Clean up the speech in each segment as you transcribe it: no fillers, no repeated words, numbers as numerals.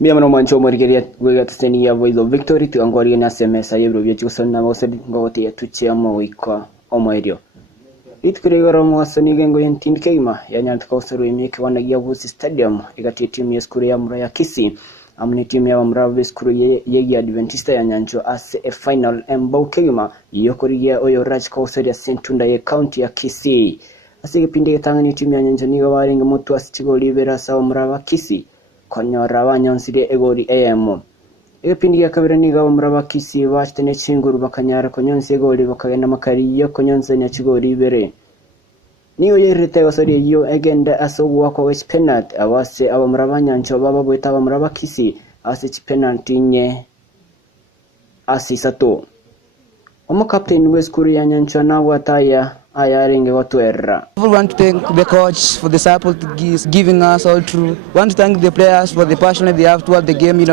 Mimi mwana mwancho morigeria gwega tseni ya Voice of Victory tuangwari na SMS ayebro byechi gusana bose ngogote tuche amawikwa omoerio. Itkurego mwasani gengo yentindikeima yanyantu kausuru imike wanagia Vusi Stadium igati timu ya skuru ya Muraya Kisii amni timu ya Muraya skuru yegi Adventista yanyancho as a final mbaukeima yokorigia oyo Raj kausuru ya Sentunda ye county ya Kisii asige pinde tangani timu ya nyancho niga waringa mutu asichigo libera sawa Muraya Kisii konyora wanyansire egori AM epindi ya kabira niga Muraya Kisii watene chinguru bakanyara konyonse egori bakagenda makari yo konyonse nya chigori bere niyo yerite wasori yo agenda asogwa kwa west penalty awase aba Muraya nyancho baba bweta aba Muraya Kisii ase penalty nye asisato omo captain weskuru ya nyancho na wataya ayaringe watwera. We want to thank the coach for the support he's giving us all through. We want to thank the players for the passion they have toward the game,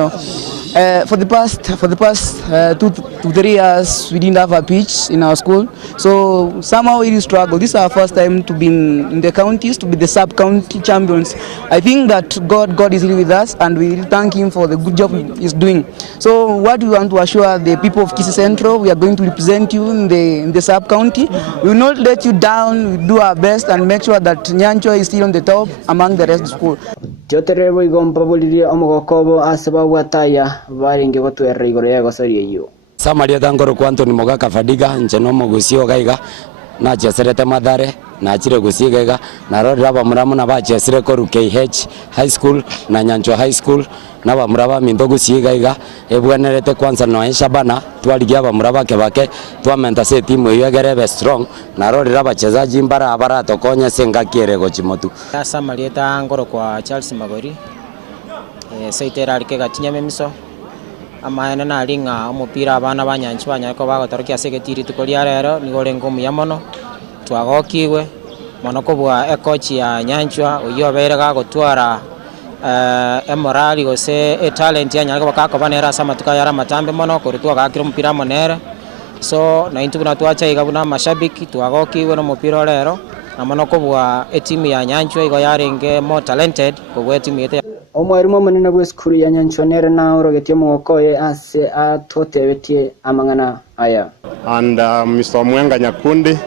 For the past 2 to 3 years, we didn't have a pitch in our school, so somehow we struggle. This is our first time to be in the counties, to be the sub-county champions. I think that God is really with us, and we thank Him for the good job He's doing. So what we want to assure the people of Kisii Central, we are going to represent you in the sub-county. We will not let you down. We do our best and make sure that Nyanchwa is still on the top among the rest of the school. Joterebo igomba buliria omugokobo asaba wataya baringe watwera igoro ya gosori yo. Samaria dangoro kwanto ni mogaka fadiga njeno mogusio gaiga na cheserete madare na chire gusigaiga na rora ba muramu na ba chesere koru KH High School na Nyanchwa High School na ba muraba mindogu sigaiga ebwenerete kwanza no enshabana twaligia ba muraba kebake twamenta se timu yegerebe strong na rora bachezaji mbara abara tokonya senga kierego chimotu. Samaria dangoro kwa Charles Magori seitera alikega tinyamemiso amaana na ringa omupira abana banyanchwa nyako bagotorokia segetiri tukoria rero nigore ngomu ya mono twagokiwe mono kobwa coach ya Nyanchwa uyo berega gotwara emorali gose talent ya nyako bakako banera samatuka yara matambe mono korutwa gakira omupira monere so na intubuna twacha igabuna mashabiki twagokiwe no mupira rero amono kobwa timu ya Nyanchwa igo yarenge more talented kobwa timu yete omwarimu munene w'eskuru ya Nyanchwa nere na orogetie mugokoye ase atotebetie amangana aya. And Mr. Mwenga Nyakundi,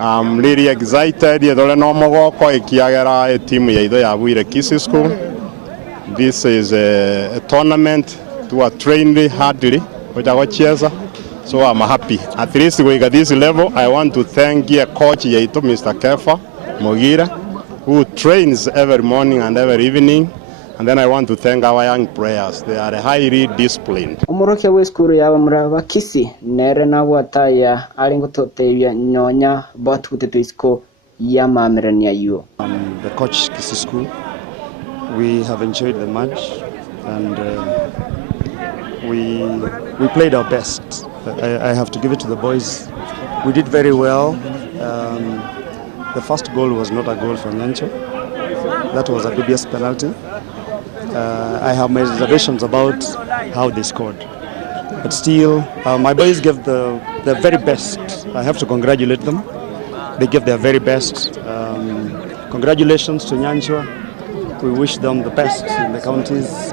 I'm really excited yedole no mogoko ikiagera timu ya ido ya Bwire Kisii School. This is a tournament to a trained hardly with our cheza, so I'm happy at least we got this level. I want to thank your coach yaito Mr. Kefa Mogira, who trains every morning and every evening. And then I want to thank our young players. They are highly disciplined. Omorokia w'eskuru ya Muraya Kisii nere na wataya alingo totebya nyonya batute tuisko ya mamerania yo. The coach Kisii School. We have enjoyed the match and we played our best. I have to give it to the boys. We did very well. The first goal was not a goal for Nyanchwa. That was a dubious penalty. I have my reservations about how they scored, but still my boys gave the very best. I have to congratulate them. They gave their very best. Congratulations to Nyanchwa. We wish them the best in the counties.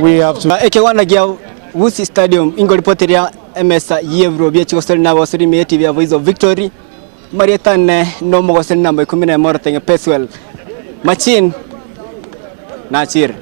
We have to ekewanagia Vusi Stadium ingo reporteria MS Yevro bya chikosori na wasori meti vya Voice of Victory Marietane no mogosori namba 11 Morotenge Peswell Machin Nachir